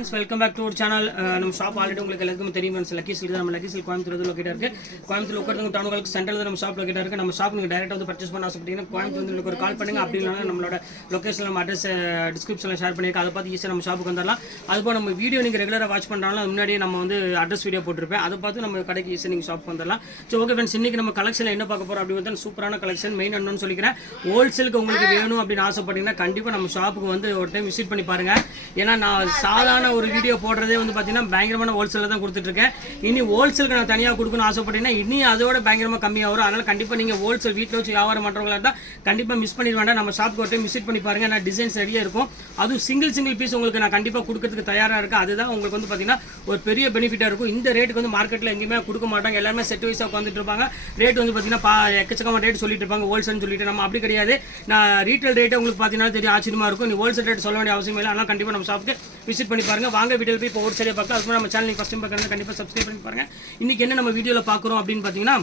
friends welcome back to ஒரு channel நம்ம shop already உங்களுக்கு எல்லாருக்கும் தெரியும் ஃப்ரெண்ட்ஸ் லக்கி சில் நம்ம லக்கி சில் கோயம்புத்தூர் லொக்கேட்டாக இருக்குது கோயம்புத்தூர் உட்காந்து டவுனுக்கு சென்டரில் நம்ம ஷாப் லொக்கேட்டாக இருக்குது நம்ம ஷாப் நீங்கள் டேரெக்டாக வந்து பர்ச்சேஸ் பண்ண ஆசைப்பட்டீங்கன்னா கோயம்புத்தூர் வந்து உங்களுக்கு ஒரு கால் பண்ணுங்க. அப்படி இல்லைனா நம்மளோட லொக்கேஷன் நம்ம அட்ரஸ் டிஸ்கிரிப்ஷனில் ஷேர் பண்ணியிருக்கேன். அதை பார்த்து ஈஸியாக நம்ம ஷாப்புக்கு வந்துடலாம் அதுபோல் நம்ம வீடியோ நீங்கள் ரெகுலராக வாட்ச் பண்ணுறாலும் முன்னாடியே நம்ம வந்து அட்ரஸ் வீடியோ போட்டிருப்பேன். அதை பார்த்து நம்ம கடைக்கு ஈஸியாக நீங்கள் ஷாப் வந்துடலாம் ஸோ ஓகே ஃப்ரெண்ட்ஸ் இன்றைக்கி நம்ம கலெக்ஷனில் என்ன பார்க்க போகிறோம் அப்படின்னு வந்து சூப்பரான கலெக்ஷன் மெயின் என்னன்னு சொல்லிக்கிறேன். ஹோல்சேலுக்கு உங்களுக்கு வேணும் அப்படின்னு ஆசைப்பட்டீங்கன்னா கண்டிப்பாக நம்ம ஷாப்புக்கு வந்து ஒரு டைம் விசிட் பண்ணி பாருங்கள் ஏன்னா நான் சாதாரண ஒரு வீடியோ போடுறதே வந்து பார்த்தீங்கன்னா பயங்கரமான ஹோல்சேலில் தான் கொடுத்துட்ருக்கேன். இனி ஹோல்சேலுக்கு நான் தனியாக கொடுக்கணும்னு ஆசைப்பட்டீங்கன்னா இனி அதோட பயங்கரமாக கம்மியாக வரும். அதனால் கண்டிப்பாக நீங்கள் ஹோல்சேல் வீட்டில் வச்சு வியாபாரம் பண்ணுறவங்களா இருந்தால் கண்டிப்பாக மிஸ் பண்ணிட வேண்டாம். நம்ம ஷாப் ஒரு விசிட் பண்ணி பாருங்கள் நான் டிசைன்ஸ் ரெடியாக இருக்கும். அதுவும் சிங்கிள் சிங்கிள் பீஸ் உங்களுக்கு நான் கண்டிப்பாக கொடுக்கறதுக்கு தயாராக இருக்கேன். அதுதான் உங்களுக்கு வந்து பார்த்தீங்கன்னா ஒரு பெரிய பெனிஃபிட்டாக இருக்கும். இந்த ரேட்டுக்கு வந்து மார்க்கெட்டில் எங்கேயுமே கொடுக்க மாட்டாங்க. எல்லாமே செட் வைஸாக உட்காந்துட்டு இருப்பாங்க. ரேட் வந்து பார்த்தீங்கன்னா பா ரேட் சொல்லிட்டு இருப்பாங்க. ஹோல்சேல்னு சொல்லிட்டு நம்ம அப்படி கிடையாது. நான் ரீட்டைல் ரேட்டை உங்களுக்கு பார்த்தீங்கன்னா தெரியும். ஆச்சரியமாக இருக்கும். நீ ஹோல்சேல் ரேட் சொல்ல வேண்டிய அவசியம் இல்லை. ஆனால் கண்டிப்பாக நம்ம ஷாப்புக்கு விசிட் பண்ணி பாருங்க. வாங்க வீடியோ போய் இப்போ ஒரு சரியாக பார்க்கலாம். அதுக்கு நம்ம சேனல் ஃபஸ்ட் டைம் பார்க்குறது கண்டிப்பாக சப்ஸ்கிரைப் பண்ணி பாருங்க. இன்னைக்கு என்ன நம்ம வீடியோவில் பார்க்குறோம் அப்படின்னு பார்த்தீங்கன்னா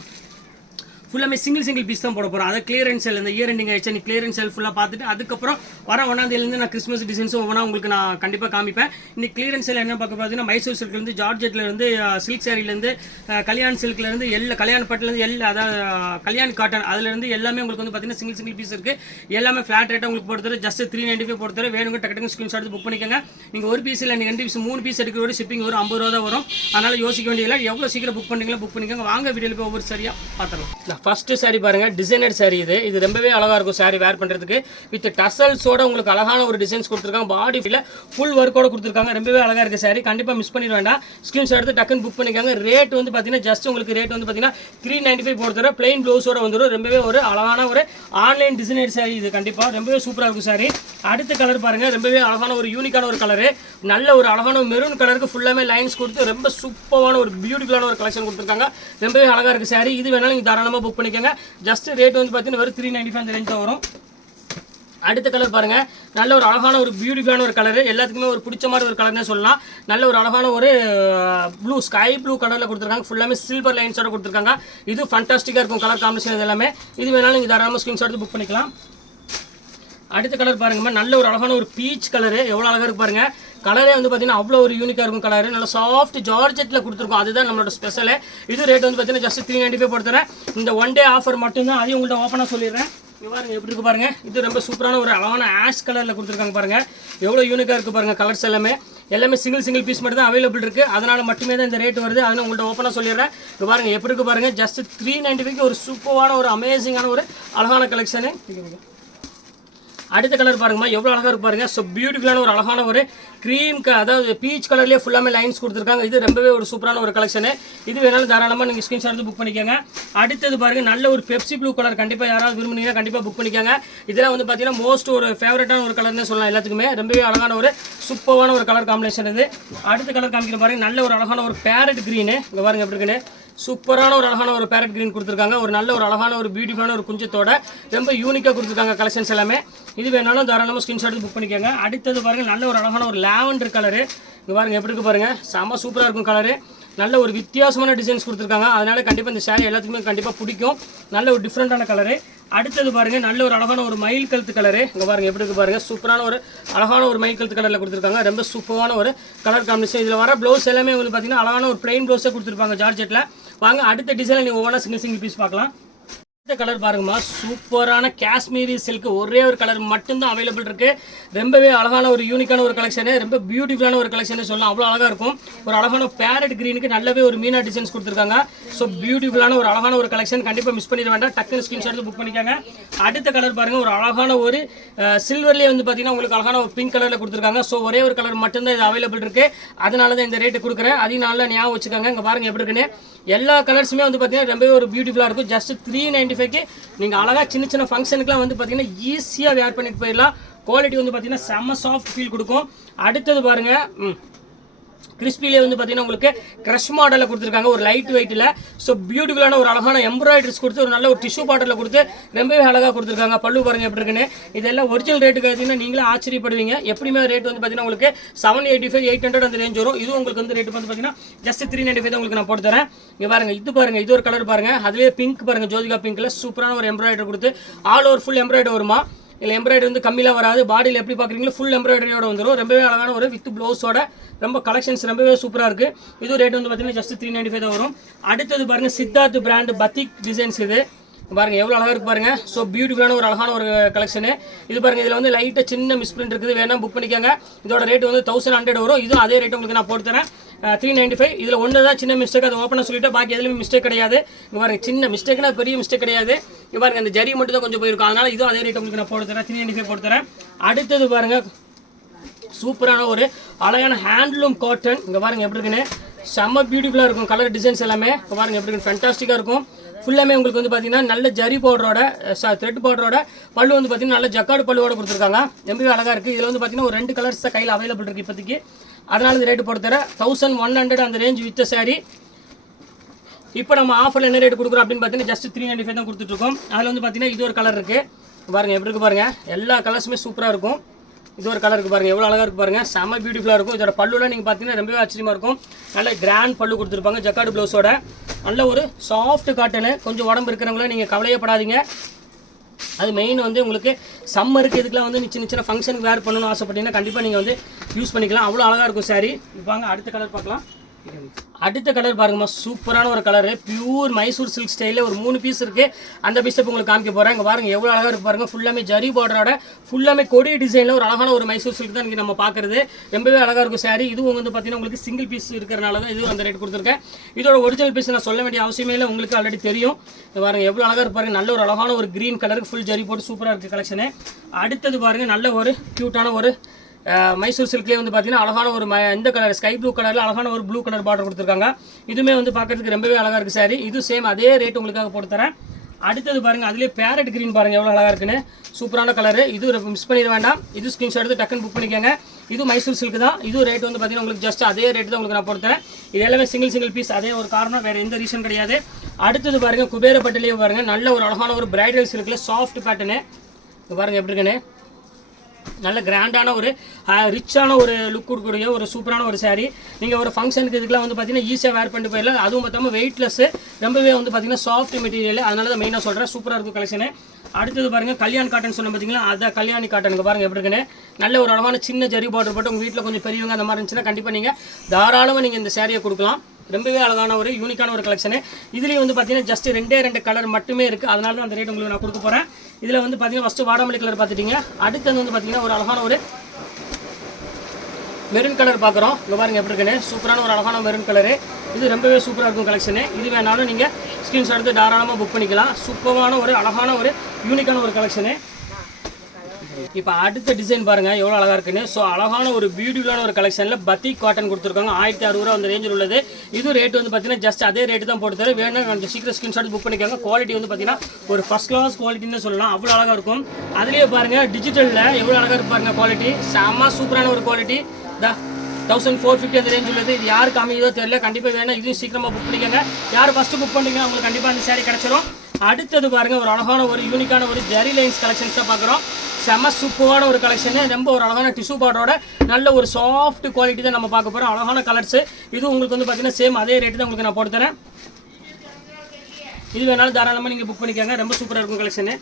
ஃபுல்லாமே சிங்கிள் சிங்கிள் பீஸ் தான் போட போகிறோம் அதை கிளியரன்ஸ் செல் இந்த இயர் எண்டிங் ஆயிடுச்சு நீ கிளியரன்ஸ் செல் ஃபுல்லாக பார்த்துட்டு அதுக்கப்புறம் வர ஒன்றாந்தேலேருந்து நான் கிறிஸ்மஸ் டிசைன்ஸும் ஒவ்வொன்றா உங்களுக்கு நான் கண்டிப்பாக காமிப்பேன். இன்னைக்கு கிளியரன்ஸ் செல் என்ன பார்க்க பார்த்தீங்கன்னா மைசூர் சில்க்லேருந்து ஜார்ஜெட்லேருந்து சில்க் சாரிலேருந்து கல்யாண் சில்க்லேருந்து எல்லா கல்யாண பட்டிலேருந்து எல்லா அதாவது கல்யாண் காட்டன் அதுலேருந்து எல்லாமே உங்களுக்கு வந்து பார்த்தீங்கன்னா சிங்கிள் சிங்கிள் பீஸ் இருக்குது எல்லாமே ஃப்ளாட் ரேட்டாக உங்களுக்கு பொறுத்தவரை ஜஸ்ட் த்ரீ நைன்ட்டி ஃபைவ் போடுறது வேணுங்க டக்கு ஸ்க்ரீன்ஷாட் எடுத்து புக் பண்ணிக்கோங்க. நீங்கள் ஒரு பீஸ் இல்லை நீங்கள் ரெண்டு பீஸ் மூணு பீஸ் எடுக்கிற ஒரு ஷிப்பிங் ஒரு ஐம்பது ரூபா தான் வரும். அதனால் யோசிக்க வேண்டியதில்லை எவ்வளோ சீக்கிரம் புக் பண்ணுறீங்களோ புக் பண்ணிக்கோங்க. வாங்க வீடியோவில் போய் ஒவ்வொரு சரியாக பார்த்துடலாம். ஃபஸ்ட்டு சாரீ பாருங்கள் டிசைனர் சாரீ இது. இது ரொம்பவே அழகாக இருக்கும் சாரீ வேர் பண்ணுறதுக்கு வித் டசல்ஸோட உங்களுக்கு அழகான ஒரு டிசைன்ஸ் கொடுத்துருக்காங்க. பாடி ஃபீல ஃபுல் ஒர்க்கோட கொடுத்துருக்காங்க. ரொம்பவே அழகாக இருக்குது சாரீ கண்டிப்பாக மிஸ் பண்ணிட வேண்டாம். ஸ்க்ரீன்ஷாட் எடுத்து டக்குன்னு புக் பண்ணிக்காங்க. ரேட் வந்து பார்த்தீங்கன்னா ஜஸ்ட் உங்களுக்கு ரேட் வந்து பார்த்தீங்கன்னா த்ரீ நைன்ட்டி ஃபைவ் பொறுத்தவரை பிளைன் ப்ளவுஸோட வந்துடும் ரொம்பவே ஒரு அழகான ஒரு ஆன்லைன் டிசைனர் சாரீ இது கண்டிப்பாக ரொம்பவே சூப்பராக இருக்கும் சாரீ அடுத்த கலர் பாருங்கள் ரொம்பவே அழகான ஒரு யூனிக்கான ஒரு கலரு நல்ல ஒரு அழகான மெரூன் கலருக்கு ஃபுல்லாகவே லைன்ஸ் கொடுத்து ரொம்ப சூப்பரான ஒரு பியூட்டிஃபுல்லான ஒரு கலெக்ஷன் கொடுத்துருக்காங்க. ரொம்பவே அழகாக இருக்குது சாரீ இது வேணாலும் நீங்கள் தாராளமாக புக் பண்ணிக்கோங்க. ஜஸ்ட் ரேட் வந்து பார்த்தீங்கன்னா வெறும் த்ரீ நைன்ட்டி ஃபைவ் அந்த ரேஞ்ச் தான் வரும். அடுத்த கலர் பாருங்கள் நல்ல ஒரு அழகான ஒரு பியூட்டிஃபுல்லான ஒரு கலரு எல்லாத்துக்குமே ஒரு பிடிச்ச மாதிரி ஒரு கலர்னே சொல்லலாம். நல்ல ஒரு அழகான ஒரு ப்ளூ ஸ்கை ப்ளூ கலரில் கொடுத்துருக்காங்க. ஃபுல்லாமே சில்வர் லைன்ஸோட கொடுத்துருக்காங்க. இது ஃபண்டாஸ்டிக்காக இருக்கும் கலர் காம்பினேஷன் இது எல்லாமே. இது வேணாலும் நீங்கள் தாராளமாக ஸ்கிரீன்ஷாட் எடுத்து புக் பண்ணிக்கலாம். அடுத்த கலர் பாருங்கம்மா நல்ல ஒரு அழகான ஒரு பீச் கலரு எவ்வளோ அழகாக இருக்கு பாருங்கள் கலரே வந்து பார்த்தீங்கன்னா அவ்வளோ ஒரு யூனிக்காக இருக்கும் கலர் நல்ல சாஃப்ட் ஜார்ஜெட்டில் கொடுத்துருக்கோம். அதுதான் நம்மளோட ஸ்பெஷலு இது ரேட் வந்து பார்த்தீங்கன்னா ஜஸ்ட் த்ரீ நைன்ட்டி ஃபைவ் போடுறேன் இந்த ஒன் டே ஆஃபர் மட்டும்தான். அதையும் உங்கள்கிட்ட ஓப்பனாக சொல்லிடுறேன். இங்க பாருங்க எப்படி இருக்கு பாருங்க. இது ரொம்ப சூப்பரான ஒரு அழகான ஆஷ் கலரில் கொடுத்துருக்காங்க பாருங்க. எவ்வளோ யூனிக்காக இருக்குது பாருங்க கலர்ஸ் எல்லாமே. எல்லாமே சிங்கிள் சிங்கிள் பீஸ் மட்டும் தான் அவைலபிள் இருக்கு. அதனால மட்டுமே தான் இந்த ரேட் வருது. அதனால உங்கள்கிட்ட ஓப்பனாக சொல்லிடுறேன். இங்க பாருங்க எப்படி இருக்கு பாருங்க. ஜஸ்ட் த்ரீ நைன்டி ஃபைவ் ஒரு சூப்பரான ஒரு அமேசிங்கான ஒரு அழகான கலெக்ஷனு அடுத்த கலர் பாருங்கம்மா. எவ்வளோ அழகாக இருக்கு ஸோ பியூட்டிஃபுல்லான ஒரு அழகான ஒரு க்ரீம் அதாவது பீச் கலர்லேயே ஃபுல்லாமே லைன்ஸ் கொடுத்துருக்காங்க. இது ரொம்பவே ஒரு சூப்பரான ஒரு கலெக்ஷனு இது வேணாலும் தாராளமாக நீங்கள் ஸ்க்ரீன்ஷாட் எடுத்து புக் பண்ணிக்கோங்க. அடுத்தது பாருங்க நல்ல ஒரு பெப்சி ப்ளூ கலர் கண்டிப்பாக யாராவது விரும்புனீங்கன்னா கண்டிப்பாக புக் பண்ணிக்கோங்க. இதெல்லாம் வந்து பார்த்தீங்கன்னா மோஸ்ட் ஒரு ஃபேவரட்டான ஒரு கலர்னே சொல்லலாம் எல்லாத்துக்குமே. ரொம்பவே அழகான ஒரு சூப்பரான ஒரு கலர் காம்பினேஷன் இது. அடுத்த கலர் காமிக்கிற பாருங்க நல்ல ஒரு அழகான ஒரு பேரட் க்ரீனு இங்கே பாருங்க எப்படி இருக்குன்னு. சூப்பரான ஒரு அழகான ஒரு பேரட் கிரீன் கொடுத்துருக்காங்க. ஒரு நல்ல ஒரு அழகான ஒரு பியூட்டிஃபுல்லான ஒரு குஞ்சத்தோட ரொம்ப யூனிக்காக கொடுத்துருக்காங்க கலெக்ஷன்ஸ் எல்லாமே. இது வேணாலும் தாராளமாக ஸ்கிரீன்ஷாட் புக் பண்ணிக்கோங்க. அடுத்தது பாருங்கள் நல்ல ஒரு அழகான ஒரு லாவெண்டர் கலரு இங்கே பாருங்கள் எப்படி இருக்கு பாருங்கள் செம்ம சூப்பராக இருக்கும் கலரு நல்ல ஒரு வித்தியாசமான டிசைன்ஸ் கொடுத்துருக்காங்க. அதனால் கண்டிப்பாக இந்த சேரீ எல்லாத்துக்குமே கண்டிப்பாக பிடிக்கும். நல்ல ஒரு டிஃப்ரெண்ட்டான கலரு அடுத்தது பாருங்கள் நல்ல ஒரு அழகான ஒரு மயில் கழுத்து கலரு இங்கே பாருங்க எப்படி இருக்கு பாருங்க. சூப்பரான ஒரு அழகான ஒரு மயில் கழுத்து கலரில் கொடுத்துருக்காங்க. ரொம்ப சூப்பரான ஒரு கலர் காம்பினேஷன் இதில் வர ப்ளவுஸ் எல்லாமே உங்களுக்கு பார்த்தீங்கன்னா அழகான ஒரு பிளைன் ப்ளவுஸே கொடுத்துருப்பாங்க ஜார்ஜெட்டில் வாங்க அடுத்த டிசைனில் நீங்கள் ஒவ்வொன்றா சிங்கிள் சிங்கிள் பீஸ் பார்க்கலாம். இந்த கலர் பாருங்கம்மா. சூப்பரான காஷ்மீரி சில்க் ஒரே ஒரு கலர் மட்டும்தான் அவைலபிள் இருக்கு. ரொம்பவே அழகான ஒரு யூனிக்கான ஒரு கலெக்ஷனு ரொம்ப பியூட்டிஃபுல்லான ஒரு கலெக்ஷன் சொல்லலாம். அவ்வளோ அழகாக இருக்கும். ஒரு அழகான பேரட் கிரீனுக்கு நல்லாவே ஒரு மீனா டிசைன்ஸ் கொடுத்துருக்காங்க. ஸோ பியூட்டிஃபுல்லான ஒரு அழகான ஒரு கலெக்ஷன் கண்டிப்பாக மிஸ் பண்ணிட வேண்டாம். டக்குனு ஸ்கிரீன்ஷாட் புக் பண்ணிக்காங்க. அடுத்த கலர் பாருங்க. ஒரு அழகான ஒரு சில்வர்லேயே வந்து பார்த்தீங்கன்னா உங்களுக்கு அழகான ஒரு பிங்க் கலரில் கொடுத்துருக்காங்க. ஸோ ஒரே ஒரு கலர் மட்டும்தான் இது அவைலபிள் இருக்கு. அதனால தான் இந்த ரேட்டு கொடுக்குறேன். அதையும் நல்லா ஞாபகம் வச்சுக்கோங்க. இங்கே பாருங்கள் எப்படி இருக்குன்னு. எல்லா கலர்ஸுமே வந்து பார்த்தீங்கன்னா ரொம்பவே ஒரு பியூட்டிஃபுல்லாக இருக்கும். ஜஸ்ட் த்ரீ நைன்டி ஃபைவ்க்கு நீங்கள் அழகாக சின்ன சின்ன ஃபங்க்ஷனுக்குலாம் வந்து பார்த்தீங்கன்னா ஈஸியாக வேர் பண்ணிட்டு போயிடலாம். குவாலிட்டி வந்து பார்த்தீங்கன்னா செம்ம சாஃப்ட் ஃபீல் கொடுக்கும். அடுத்தது பாருங்க. ம். கிறிஸ்பிலே வந்து பார்த்தீங்கன்னா உங்களுக்கு க்ரஷ் மாடலில் கொடுத்துருக்காங்க. ஒரு லைட் வெயிட்டில் ஸோ பியூட்டிஃபுல்லான ஒரு அழகான எம்ப்ராய்டரிஸ் கொடுத்து ஒரு நல்ல ஒரு டிஷ்யூ பாட்டில் கொடுத்து ரொம்பவே அழகாக கொடுத்துருக்காங்க. பல்லு பாருங்க எப்படி இருக்குன்னு. இதெல்லாம் ஒரிஜினல் ரேட்டுக்கு பார்த்தீங்கன்னா நீங்களே ஆச்சரியப்படுவீங்க. எப்படியுமே ரேட் வந்து பார்த்தீங்கன்னா உங்களுக்கு seven eighty five eight hundred அந்த ரேஞ்ச் வரும். இது உங்களுக்கு வந்து ரேட் வந்து பார்த்தீங்கன்னா ஜஸ்ட் த்ரீ நைன்டி ஃபைவ் உங்களுக்கு நான் போட்டு தரேன். இங்கே பாருங்க இது பாருங்க இது ஒரு கலர் பாருங்க. அதுவே பிங்க் பாருங்க ஜோதிகா பிங்க்ல சூப்பரான ஒரு எம்ப்ராய்டரி கொடுத்து ஆல் ஓவர் ஃபுல் எம்ப்ராய்டரி வருமா? இதில் எம்ப்ராய்டரி வந்து கம்மியெலாம் வராது. பாடியில் எப்படி பார்க்குறீங்களோ ஃபுல் எம்ப்ராய்டரியோட வந்துடும் ரொம்பவே அழகான ஒரு வித் ப்ளவுஸோட ரொம்ப கலெக்ஷன்ஸ் ரொம்பவே சூப்பராக இருக்குது இது ரேட் வந்து பார்த்தீங்கன்னா ஜஸ்ட் த்ரீ நைன்டி ஃபைவ் தான் வரும். அடுத்தது பாருங்கள் சித்தார்த் பிராண்ட் பத்திக் டிசைன்ஸ் இது. பாருங்க எவ்வளோ அழகாக இருக்கு பாருங்கள் ஸோ பியூட்டிஃபுல்லான ஒரு அழகான ஒரு கலெக்ஷனு இது பாருங்க இதில் வந்து லைட்டாக சின்ன மிஸ் பிரிண்ட் இருக்குது. வேணால் புக் பண்ணிக்கோங்க. இதோட ரேட் வந்து தௌசண்ட் ஹண்ட்ரட் வரும். இதுவும் அதே ரேட் உங்களுக்கு நான் போட்டு தரேன். த்ரீ நைன்டி ஃபைவ் இதில் ஒன்று தான் சின்ன மிஸ்டேக் அதை ஓப்பனாக சொல்லிட்டு பாக்கி எதுலையும் மிஸ்டேக் கிடையாது. இங்கே பாருங்கள் சின்ன மிஸ்டேக்னா பெரிய மிஸ்டேக் கிடையாது. இங்கே பாருங்கள் அந்த ஜரி மட்டும் தான் கொஞ்சம் போயிருக்கும். அதனால் இதுவும் அதே ரேட் உங்களுக்கு நான் போட்டு தரேன். த்ரீ நைன்டி ஃபைவ் போட்டு தரேன். அடுத்தது பாருங்கள் சூப்பரான ஒரு அழகான ஹேண்ட்லூம் காட்டன் இங்கே பாருங்க எப்படி இருக்குன்னு? செம்ம பியூட்டிஃபுல்லாக இருக்கும். கலர் டிசைன்ஸ் எல்லாமே. இப்போ பாருங்கள் எப்படி இருக்கு ஃபென்டாஸ்டிக்காக இருக்கும். ஃபுல்லாமே உங்களுக்கு வந்து பார்த்தீங்கன்னா நல்ல ஜரி பவுடரோட த்ரெட் பவுடரோட பல்லு வந்து பார்த்தீங்கன்னா நல்ல ஜக்காடு பல்லுவோட கொடுத்துருக்காங்க. ரொம்பவே அழகாக இருக்குது இதில் வந்து பார்த்தீங்கன்னா ஒரு ரெண்டு கலர்ஸ் தான் கையில் அவைலபிள் இருக்குது இப்போதைக்கு. அதனால் இந்த ரேட்டு போட்டு தரேன். தௌசண்ட் ஒன் ஹண்ட்ரட் அந்த ரேஞ்ச் வித்த சாரி இப்போ நம்ம ஆஃபரில் என்ன ரேட் கொடுக்குறோம் அப்படின்னு பார்த்தீங்கன்னா ஜஸ்ட் த்ரீ நைன்டி ஃபைவ் தான் கொடுத்துட்ருக்கோம் அதில் வந்து பார்த்தீங்கன்னா இது ஒரு கலர் இருக்குது பாருங்க எப்படி இருக்கு பாருங்க. எல்லா கலர்ஸுமே சூப்பராக இருக்கும். இது ஒரு கலர் இருக்கு பாருங்க. எவ்வளோ அழகாக இருக்கு பாருங்க. செம்ம பியூட்டிஃபுல்லாக இருக்கும். இதோட பல்லுலாம் நீங்கள் பார்த்தீங்கன்னா ரொம்பவே ஆச்சரியமாக இருக்கும். நல்ல கிராண்ட் பல்லு கொடுத்துருப்பாங்க. ஜக்காடு ப்ளவுஸோட நல்ல ஒரு சாஃப்ட் காட்டனு கொஞ்சம் உடம்பு இருக்கிறவங்கள நீங்கள் கவலையப்படாதீங்க அது மெயின் வந்து உங்களுக்கு சம்மருக்கு இதுக்கெலாம் வந்து சின்ன சின்ன ஃபங்க்ஷனுக்கு வேர் பண்ணணும்னு ஆசைப்பட்டீங்கன்னா கண்டிப்பாக நீங்கள் வந்து யூஸ் பண்ணிக்கலாம். அவ்வளோ அழகாக இருக்கும் சாரி இப்போ வாங்க அடுத்த கலர் பார்க்கலாம். அடுத்த கலர் பாருங்கம்மா. சூப்பரான ஒரு கலரு பியூர் மைசூர் சில்க் ஸ்டைலில் ஒரு மூணு பீஸ் இருக்குது அந்த பீஸை இப்போ உங்களுக்கு காமிக்க போகிறேன் இங்கே பாருங்க எவ்வளோ அழகாக இருக்கு பாருங்க. ஃபுல்லாமே ஜரி பார்டரோட ஃபுல்லாமே கொடி டிசைனில் ஒரு அழகான ஒரு மைசூர் சில்க் தான் இங்கே நம்ம பார்க்குறது. ரொம்பவே அழகாக இருக்கும் சாரி இதுவும் வந்து பார்த்தீங்கன்னா உங்களுக்கு சிங்கிள் பீஸ் இருக்கிறனால தான் இதுவும் அந்த ரேட் கொடுத்துருக்கேன். இதோட ஒரிஜினல் பீஸ் நான் சொல்ல வேண்டிய அவசியமே இல்லை. உங்களுக்கு ஆல்ரெடி தெரியும். பாருங்கள் பாருங்க எவ்வளோ அழகாக இருப்பாருங்க நல்ல ஒரு அழகான ஒரு க்ரீன் கலருக்கு ஃபுல் ஜரி போட்டு சூப்பராக இருக்குது கலெக்ஷனு அடுத்தது பாருங்கள் நல்ல ஒரு க்யூட்டான ஒரு மைசூர் சில்க்லேயே வந்து பார்த்தீங்கன்னா அழகான ஒரு ம- இந்த கலர் ஸ்கை ப்ளூ கலரில் அழகான ஒரு ப்ளூ கலர் பார்டர் கொடுத்துருக்காங்க. இதுவுமே வந்து பார்க்கறதுக்கு ரொம்பவே அழகாக இருக்குது சாரி இது சேம் அதே ரேட் உங்களுக்காக போட்டு தரேன். அடுத்தது பாருங்க அதுலேயே பேரட் கிரீன் பாருங்கள் எவ்வளோ அழகாக இருக்குன்னு. சூப்பரான கலரு இது மிஸ் பண்ணிட வேண்டாம். இது ஸ்க்ரீன்ஷாட் எடுத்து டக்குன்னு புக் பண்ணிக்கோங்க. இது மைசூர் சில்க் தான். இது ரேட் வந்து பார்த்தீங்கன்னா உங்களுக்கு ஜஸ்ட் அதே ரேட் தான் உங்களுக்கு நான் போட்டு இது எல்லாமே சிங்கிள் சிங்கிள் பீஸ் அதே ஒரு காரணம் வேறு எந்த ரீசன் கிடையாது. அடுத்தது பாருங்கள் குபேரப்பட்டிலேயே பாருங்கள் நல்ல ஒரு அழகான ஒரு பிரைடல் சில்கில் சாஃப்ட் பேட்டர்னு பாருங்க எப்படி இருக்குன்னு. நல்ல கிராண்டான ஒரு ரிச்சான ஒரு லுக் கொடுக்கக்கூடிய ஒரு சூப்பரான ஒரு சாரீ நீங்கள் ஒரு ஃபங்க்ஷனுக்கு இதுக்கெல்லாம் வந்து பார்த்தீங்கன்னா ஈஸியாக வேர் பண்ணிட்டு போயிடலாம். அதுவும் பார்த்தாமல் வெயிட்லெஸ் ரொம்பவே வந்து பார்த்தீங்கன்னா சாஃப்ட் மெட்டீரியல் அதனால தான் மெயினாக சொல்கிறேன் சூப்பராக இருக்கும் கலெக்ஷனு அடுத்தது பாருங்கள் கல்யாண் காட்டன் சொன்ன பார்த்தீங்களா அதான் கல்யாணி காட்டனுக்கு பாருங்கள் எப்படி இருக்குன்னு. நல்ல ஒரு அழகான சின்ன ஜரி பார்டர் போட்டு உங்கள் வீட்டில் கொஞ்சம் பெரியவங்க அந்த மாதிரி இருந்துச்சுன்னா கண்டிப்பாக நீங்கள் தாராளமாக நீங்கள் இந்த சேரீயை கொடுக்கலாம். ரொம்பவே அழகான ஒரு யூனிக்கான ஒரு கலெக்ஷனு இதுலேயும் வந்து பார்த்தீங்கன்னா ஜஸ்ட் ரெண்டே ரெண்டு கலர் மட்டுமே இருக்குது அதனால தான் அந்த ரேட் உங்களுக்கு நான் கொடுக்க போகிறேன் இதில் வந்து பார்த்தீங்கன்னா ஃபஸ்ட்டு வாடாமல்லி கலர் பார்த்துட்டீங்க அடுத்தது வந்து பார்த்தீங்கன்னா ஒரு அழகான ஒரு மெரூன் கலர் பார்க்குறோம் இங்கே பாருங்க எப்படி இருக்குன்னு. சூப்பரான ஒரு அழகான மெரூன் கலரு இது ரொம்பவே சூப்பராக இருக்கும் கலெக்ஷனு இது வேணாலும் நீங்கள் ஸ்க்ரீன்ஷாட் எடுத்து தாராளமாக புக் பண்ணிக்கலாம். சூப்பரான ஒரு அழகான ஒரு யூனிக்கான ஒரு கலெக்ஷனு இப்போ அடுத்த டிசைன் பாருங்க எவ்வளோ அழகா இருக்குன்னு. ஸோ அழகான ஒரு பியூட்டிஃபுல்லான ஒரு கலெக்ஷனில் பத்தி காட்டன் கொடுத்துருக்காங்க. ஆயிரத்தி அறுபது ரூபா அந்த ரேஞ்சில் உள்ளது. இது ரேட் வந்து பார்த்தீங்கன்னா ஜஸ்ட் அதே ரேட்டு தான் போட்டு தரேன். வேணும் கொஞ்சம் சீக்கிரம் ஸ்கிரீன்ஷாட் புக் பண்ணிக்கோங்க. குவாலிட்டி வந்து பார்த்தீங்கன்னா ஒரு ஃபர்ஸ்ட் கிளாஸ் குவாலிட்டின்னு சொல்லலாம். அவ்வளோ அழகாக இருக்கும். அதுலேயே பாருங்க டிஜிட்டலில் எவ்வளோ அழகாக இருப்பாருங்க குவாலிட்டி செம்ம சூப்பரான ஒரு குவாலிட்டி தா தௌசண்ட் ஃபோர் ஃபிஃப்டி அந்த ரேஞ்ச் உள்ளது. இது யாருக்கு அமையுதோ தெரியல. கண்டிப்பாக வேணும் இதுவும் சீக்கிரமாக புக் பண்ணிக்கோங்க. யார் ஃபஸ்ட்டு புக் பண்ணுறீங்க உங்களுக்கு கண்டிப்பாக அந்த சேரீ கிடச்சிரும். அடுத்தது பாருங்க ஒரு அழகான ஒரு யூனிக்கான ஒரு ஜெரி லைன்ஸ் கலெக்ஷன்ஸ் தான் பார்க்குறோம். செம சூப்பரான ஒரு கலெக்ஷனு ரொம்ப ஒரு அழகான டிஷ்யூ பார்டரோட நல்ல ஒரு சாஃப்ட் குவாலிட்டி தான் நம்ம பார்க்க போகிறோம் அழகான கலர்ஸ் இது உங்களுக்கு வந்து பார்த்தீங்கன்னா சேம் அதே ரேட்டு தான் உங்களுக்கு நான் போட்டு தரேன். இது வேணாலும் தாராளமாக நீங்கள் புக் பண்ணிக்கோங்க. ரொம்ப சூப்பராக இருக்கும் கலெக்ஷனு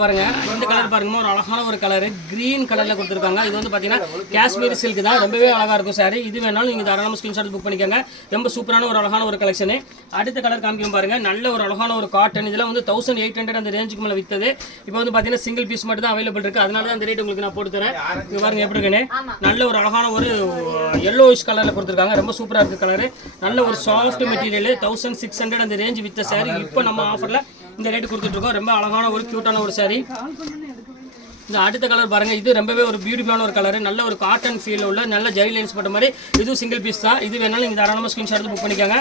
பாருங்க இந்த கலர் பாருங்க ஒரு அழகான ஒரு கலர் கிரீன் கலர்ல கொடுத்துருக்காங்க. இது வந்து பாத்தீங்கன்னா காஷ்மீர் சில்க் தான். ரொம்பவே அழகா இருக்கும் சார் இது வேணாலும் நீங்க தாராளமாக ஸ்கிரீன்ஷாட் புக் பண்ணிக்கோங்க. ரொம்ப சூப்பரான ஒரு அழகான ஒரு கலெக்ஷன் அடுத்த கலர் காமிக்கும் பாருங்க. நல்ல ஒரு அழகான ஒரு காட்டன் இதெல்லாம் வந்து தௌசண்ட் எயிட் ஹண்ட்ரட் அந்த ரேஞ்சுக்கு மேல வித்தது. இப்போ வந்து பாத்தீங்கன்னா சிங்கிள் பீஸ் மட்டும் தான் அவைலபிள் இருக்கு. அதனால தான் அந்த ரேட் உங்களுக்கு நான் போட்டு தரேன். இது பாருங்க எப்படி இருக்குன்னு. நல்ல ஒரு அழகான ஒரு எல்லோயிஷ் கலர்ல கொடுத்துருக்காங்க. ரொம்ப சூப்பரா இருக்கு கலர் நல்ல ஒரு soft material thousand six hundred அந்த ரேஞ்ச் வித்த சாரி இப்போ நம்ம ஆஃபர்ல இந்த ரேட்டு கொடுத்துட்டு இருக்கோம். ரொம்ப அழகான ஒரு கியூட்டான ஒரு சாரி இந்த அடுத்த கலர் பாருங்க. இது ரொம்பவே ஒரு பியூட்டிஃபுல்லான ஒரு கலர் நல்ல ஒரு காட்டன் ஃபீல் உள்ள நல்ல ஜெரி லைன்ஸ் போட்ட மாதிரி. இதுவும் சிங்கிள் பீஸ் தான். இது வேணாலும் நீங்கள் தாராளமாக ஸ்கிரீன்ஷாட் எடுத்து புக் பண்ணிக்கோங்க.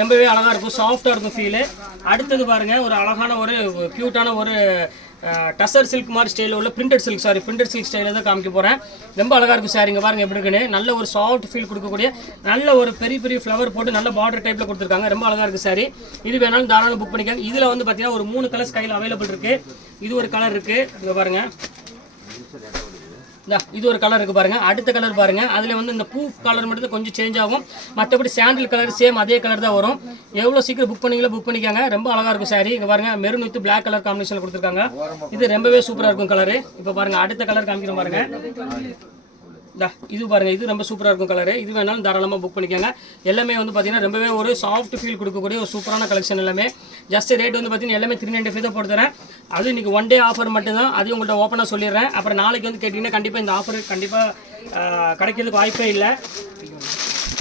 ரொம்பவே அழகாக இருக்கும். சாஃப்டாக இருக்கும் ஃபீலு அடுத்தது பாருங்க. ஒரு அழகான ஒரு க்யூட்டான ஒரு டசர் சில்க் மாதிரி ஸ்டைலில் உள்ள printed silk sari printed silk ஸ்டைலில் தான் காமிக்க போகிறேன் ரொம்ப அழகாக இருக்கும் சார் இங்கே பாருங்க எப்படி இருக்குன்னு. நல்ல ஒரு சாஃப்ட் ஃபீல் கொடுக்கக்கூடிய நல்ல ஒரு பெரிய பெரிய ஃப்ளவர் போட்டு நல்ல பார்டர் டைப்பில் கொடுத்துருக்காங்க. ரொம்ப அழகாக இருக்குது சாரி இது வேணாலும் தாராளம் புக் பண்ணிக்கோங்க. இதில் வந்து பார்த்தீங்கன்னா ஒரு மூணு கலர்ஸ் கையில் அவைலபிள் இருக்குது இது ஒரு கலர் இருக்குது இங்கே பாருங்கள் இந்த இது ஒரு கலர் இருக்குது பாருங்கள் அடுத்த கலர் பாருங்கள் அதில் வந்து இந்த பூ கலர் மட்டும் தான் கொஞ்சம் சேஞ்ச் ஆகும். மற்றபடி சாண்டில் கலர் சேம் அதே கலர் தான் வரும். எவ்வளோ சீக்கிரம் புக் பண்ணிங்களோ புக் பண்ணிக்கோங்க. ரொம்ப அழகாக இருக்கும் சாரி இங்கே பாருங்க மெரூன் வித் பிளாக் கலர் காம்பினேஷனில் கொடுத்துருக்காங்க. இது ரொம்பவே சூப்பராக இருக்கும் கலரு இப்போ பாருங்கள் அடுத்த கலர் காமிக்கிறோம் பாருங்கள் இந்தா இது பாருங்கள் இது ரொம்ப சூப்பராக இருக்கும் கலரு இது வேணாலும் தாராளமாக புக் பண்ணிக்கோங்க. எல்லாமே வந்து பார்த்தீங்கன்னா ரொம்பவே ஒரு சாஃப்ட் ஃபீல் கொடுக்கக்கூடிய ஒரு சூப்பரான கலெக்ஷன் எல்லாமே. ஜஸ்ட் ரேட் வந்து பார்த்தீங்கன்னா எல்லாமே த்ரீ நைன்டி ஃபைவ் தான் போட்டு தரேன். அது இன்றைக்கி ஒன் டே ஆஃபர் மட்டும்தான். அது உங்கள்கிட்ட ஓப்பனாக சொல்லிடுறேன். அப்புறம் நாளைக்கு வந்து கேட்டிங்கன்னா கண்டிப்பாக இந்த ஆஃபர் கண்டிப்பாக கிடைக்கிறதுக்கு வாய்ப்பே இல்லை.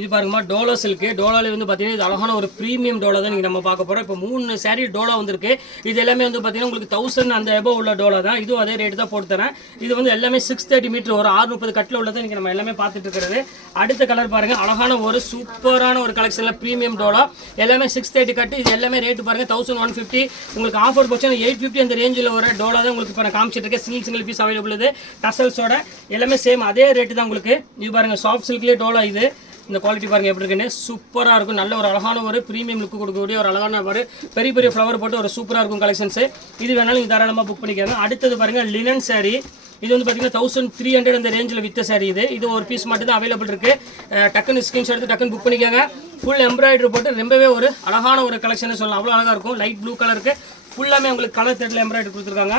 இது பாருங்கம்மா டோலோ சில்க்கு. டோலோவில் வந்து பார்த்தீங்கன்னா இது அழகான ஒரு ப்ரீமியம் டோலோ தான் நீங்கள் நம்ம பார்க்க போகிறோம் இப்போ மூணு சாரீ டோலோ வந்திருக்கு. இது எல்லாமே வந்து பார்த்தீங்கன்னா உங்களுக்கு தௌசண்ட் அந்த எபோ உள்ள டோலோ தான். இதுவும் அதே ரேட்டு தான் போட்டு தரேன். இது வந்து எல்லாமே சிக்ஸ் தேர்ட்டி மீட்டர் ஒரு ஆறு முப்பது கட்டில் உள்ளதை நீங்கள் நம்ம எல்லாமே பார்த்துட்டு இருக்கிறது. அடுத்த கலர் பாருங்கள் அழகான ஒரு சூப்பரான ஒரு கலெக்ஷனில் ப்ரீமியம் டோலோ. எல்லாமே சிக்ஸ் தேர்ட்டி கட்டு இது எல்லாமே ரேட்டு பாருங்க தௌசண்ட் ஒன் ஃபிஃப்டி உங்களுக்கு ஆஃபர் போச்சு எயிட் ஃபிஃப்டி அந்த ரேஞ்சில் வர டோலா தான் உங்களுக்கு இப்போ நான் காமிச்சிட்டு இருக்கேன். சிங்கிள் சிங்கிள் பீஸ் அவைலபிள் இது. டசல்ஸோட எல்லாமே சேம் அதே ரேட்டு தான் உங்களுக்கு. இது பாருங்க சாஃப்ட் சில்க்லேயே டோலோ இது. இந்த குவாலிட்டி பாருங்க எப்படி இருக்குன்னு. சூப்பராக இருக்கும். நல்ல ஒரு அழகான ஒரு ப்ரீமியம் லுக்கு கொடுக்கக்கூடிய ஒரு அழகான ஒரு பெரிய பெரிய ஃப்ளவர் போட்டு ஒரு சூப்பராக இருக்கும் கலெக்ஷன்ஸு இது வேணாலும் நீங்கள் தாராளமாக புக் பண்ணிக்கோங்க. அடுத்தது பாருங்கள் லினன் saree. இது வந்து பார்த்தீங்கன்னா தௌசண்ட் த்ரீ ஹண்ட்ரட் அந்த ரேஞ்சில் வித்த சாரி இது. இது ஒரு பீஸ் மட்டும் தான் அவைலபிள் இருக்குது டக்குன்னு ஸ்க்ரீன்ஷாட் எடுத்து டக்குன்னு புக் பண்ணிக்கோங்க. ஃபுல் எம்ப்ராய்டரி போட்டு ரொம்பவே ஒரு அழகான ஒரு கலெக்ஷன் சொல்லலாம். அவ்வளோ அழகாக இருக்கும். லைட் ப்ளூ கலருக்கு ஃபுல்லாமே உங்களுக்கு கலர் தேர்டில் எம்ப்ராய்டரி கொடுத்துருக்காங்க.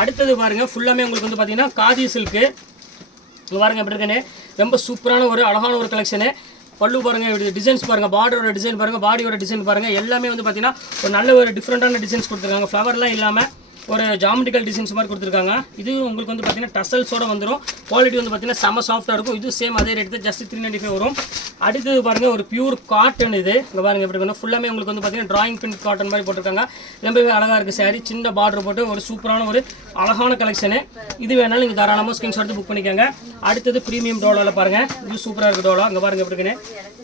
அடுத்தது பாருங்கள் ஃபுல்லாமே உங்களுக்கு வந்து பார்த்தீங்கன்னா காதி சில்க்கு பாருங்கள் எப்படி இருக்குன்னு. ரொம்ப சூப்பரான ஒரு அழகான ஒரு கலெக்ஷனு பல்லு பாருங்க இப்படி டிசைன்ஸ் பாருங்கள் பார்டரோட டிசைன் பாருங்கள் பாடியோட டிசைன் பாருங்கள் எல்லாமே வந்து பார்த்தீங்கன்னா ஒரு நல்ல ஒரு டிஃப்ரெண்ட்டான டிசைன்ஸ் கொடுத்துருக்காங்க. ஃப்ளவர்லாம் இல்லாமல் ஒரு ஜாமெட்ரிக்கல் டிசைன்ஸ் மாதிரி கொடுத்துருக்காங்க. இது உங்களுக்கு வந்து பார்த்தீங்கன்னா டசல்ஸோட வந்துடும் குவாலிட்டி வந்து பார்த்தீங்கன்னா செம சாஃப்ட்டாக இருக்கும். இது சேம் அதே ரேட் தான். ஜஸ்ட் த்ரீ நைன்ட்டி ஃபைவ் வரும். அடுத்தது பாருங்க ஒரு பியூர் காட்டன் இது. இங்கே பாருங்க எப்படி இருக்கணும் ஃபுல்லாமே உங்களுக்கு வந்து பார்த்தீங்கன்னா டிராயிங் பிரிண்ட் காட்டன் மாதிரி போட்டிருக்காங்க. ரொம்பவே அழகாக இருக்குது சாரி சின்ன பார்டர் போட்டு ஒரு சூப்பரான ஒரு அழகான கலெக்ஷனு இது வேணாலும் நீங்கள் தாராளமாக ஸ்கிரீன்ஷாட் எடுத்து புக் பண்ணிக்கோங்க. அடுத்தது ப்ரீமியம் டோலாவில் பாருங்க. இது சூப்பராக இருக்குது டோலா இங்கே பாருங்க எப்படி இருக்குன்னு.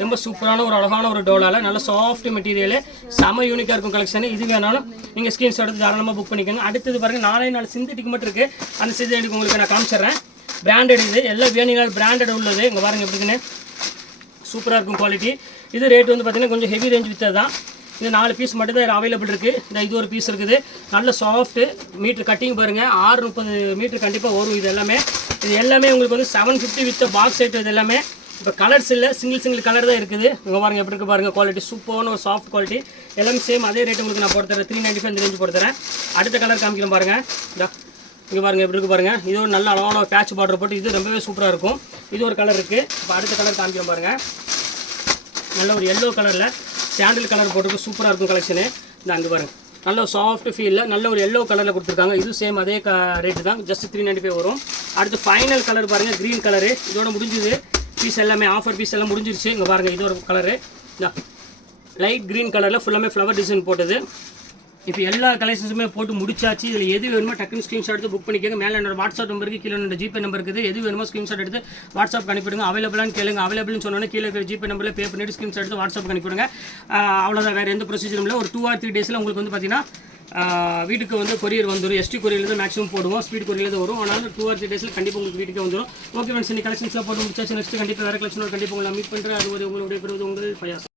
ரொம்ப சூப்பரான ஒரு அழகான ஒரு டோலால நல்ல சாஃப்ட் மெட்டீரியல் செம யூனிக்காக இருக்கும் கலெக்ஷன் இது வேணாலும் நீங்கள் ஸ்கிரீன்ஷாட் எடுத்து தாராளமாக புக் பண்ணிக்கோங்க. அடுத்தது பாருங்க நாலே நாலு சிந்தட்டிக் மட்டும் இருக்குது அந்த சிந்தட்டிக் உங்களுக்கு நான் காமிச்சிடுறேன். பிராண்டட் இது. எல்லாம் வேணினால் பிராண்டட் உள்ளது. இங்கே பாருங்க எப்படி சூப்பராக இருக்கும் குவாலிட்டி இது ரேட் வந்து பார்த்தீங்கன்னா கொஞ்சம் ஹெவி ரேஞ்ச் வித்தது தான். இந்த நாலு பீஸ் மட்டும் தான் அவைலபிள் இருக்குது இந்த இது ஒரு பீஸ் இருக்குது. நல்ல சாஃப்ட்டு மீட்ரு கட்டிங் பாருங்கள் ஆறு முப்பது மீட்ரு கண்டிப்பாக வரும் இது எல்லாமே. இது எல்லாமே உங்களுக்கு வந்து seven fifty with box set இது எல்லாமே. இப்போ கலர்ஸ் இல்லை சிங்கிள் சிங்கிள் கலர் தான் இருக்குது. இங்கே பாருங்கள் எப்படி இருக்கு பாருங்க குவாலிட்டி சூப்பரான ஒரு சாஃப்ட் குவாலிட்டி எல்லாமே சேம் அதே ரேட் உங்களுக்கு நான் போட்டு த்ரீ நைன்ட்டி ஃபைவ் ரேஞ்சு போட்டு அடுத்த கலர் காமிக்கிறேன் பாருங்கள் இதா இங்கே பாருங்கள் எப்படி இருக்கு பாருங்கள் இது ஒரு நல்ல அழகான பேட்ச் பார்டர் போட்டு இது ரொம்பவே சூப்பராக இருக்கும். இது ஒரு கலர் இருக்குது இப்போ அடுத்த கலர் காமிக்கிறோம் பாருங்கள் நல்ல ஒரு எல்லோ கலரில் சாண்டில் கலர் போட்டிருக்கு. சூப்பராக இருக்கும் கலெக்ஷனு இந்த அங்கே பாருங்கள் நல்ல சாஃப்ட் ஃபீலில் நல்ல ஒரு எல்லோ கலரில் கொடுத்துருக்காங்க. இது சேம் அதே க ரேட்டு தான். ஜஸ்ட் த்ரீ நைன்ட்டி ஃபைவ் வரும். அடுத்து ஃபைனல் கலர் பாருங்கள் க்ரீன் கலரு இதோட முடிஞ்சுது. பீஸ் எல்லாமே ஆஃபர் பீஸ் எல்லாம் முடிஞ்சிருச்சு. இங்கே பாருங்கள் இது ஒரு கலரு லைட் க்ரீன் கலரில் ஃபுல்லாமே ஃப்ளவர் டிசைன் போட்டது. இப்போ எல்லா கலெக்ஷன்ஸுமே போட்டு முடிச்சாச்சு. இதில் எது வேணுமோ டக்குன்னு ஸ்க்ரீன்ஷாட் எடுத்து புக் பண்ணிக்கோங்க. மேலே என்னோட வாட்ஸ்அப் நம்பருக்கு கீழே என்னோட ஜிபே நம்பர் இருக்குது. எது வேணுமோ ஸ்க்ரீன்ஷாட் எடுத்து வாட்ஸ்அப் அனுப்பிடுங்க. அவைலபிளான்னு கேளுங்க. அவைலபிள்னு சொன்னோன்னே கீழே இருக்கிற ஜிபே நம்பரில் பே பண்ணிட்டு ஸ்க்ரீன்ஷாட் எடுத்து வாட்ஸ்அப் அனுப்பிடுங்க. அவ்வளோதான் வேறு எந்த ப்ரொசீஜரும் இல்லை. ஒரு டூ ஆர் த்ரீ டேஸில் உங்களுக்கு வந்து பார்த்தீங்கன்னா வீட்டுக்கு வந்து கொரியர் வந்துடும் எஸ்டி கொரியர்லேருந்து மேக்ஸிமம் போடுவோம். ஸ்பீட் கொரியர்லேருந்து வரும். ஆனால் டூ ஆர் த்ரீ டேஸில் கண்டிப்பாக உங்களுக்கு வீட்டுக்கு வந்துடும் ஓகே ஃப்ரெண்ட்ஸ் இன்னைக்கு கலெக்ஷன்ஸ்லாம் போட்டு முடிச்சாச்சு. நெக்ஸ்ட் கண்டிப்பாக வேறு கலெக்ஷனோட கண்டிப்பாக உங்களை மீட் பண்ணுறேன் அது ஒரு உங்களுடைய பிறகு உங்கள் பயாஸ்